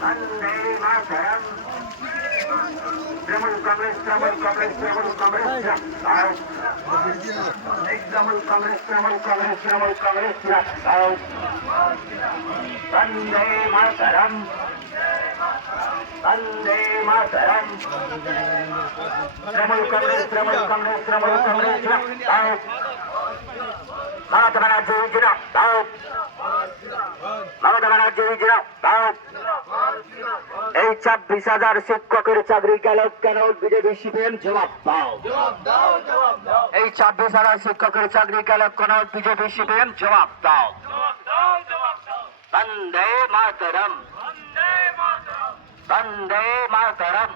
Vande Mataram. Tremul Congress, Tremul Congress, Tremul Congress. Out. Tremul Congress, Tremul Congress, Tremul Congress. Out. Vande Mataram. Vande Mataram Trinamool Congress Trinamool Congress Trinamool Congress आओ মমতা ব্যানার্জি জিরা দাও মমতা ব্যানার্জি জিরা দাও এই ছাব্বিশ হাজার শিক্ষকের চাকরি গেল কেন বিজেপি সিপিএম জবাব দাও এই ছাব্বিশ হাজার শিক্ষকের চাকরি গেল কেন বিজেপি সিপিএম জবাব দাও বন্দে মাতরম Bande Mataram.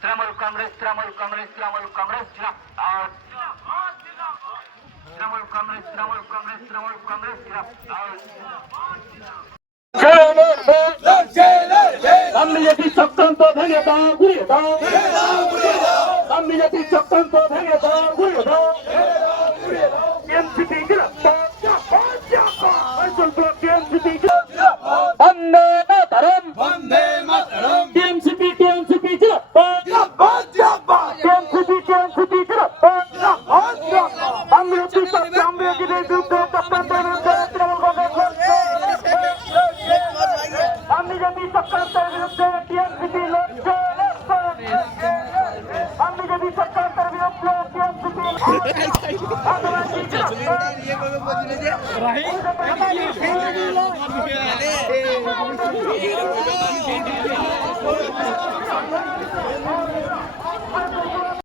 Trinamool Congress Trinamool Congress Trinamool Congress Trinamool Congress Trinamool Congress Trinamool Congress BJP চক্রান্ত ভেঙে দাও, ঘুরিয়ে দাও। বিজেপি চক্রান্ত ভেঙে বাংলাদেশিদের বিরুদ্ধে চক্রান্ত বিরুদ্ধে তৃণমূল লড়ছে। বিজেপি চক্রান্তের বিরুদ্ধে টিএমসিপি লড়ছে লড়ছে। বিজেপি চক্রান্তের বিরুদ্ধে টিএমসিপি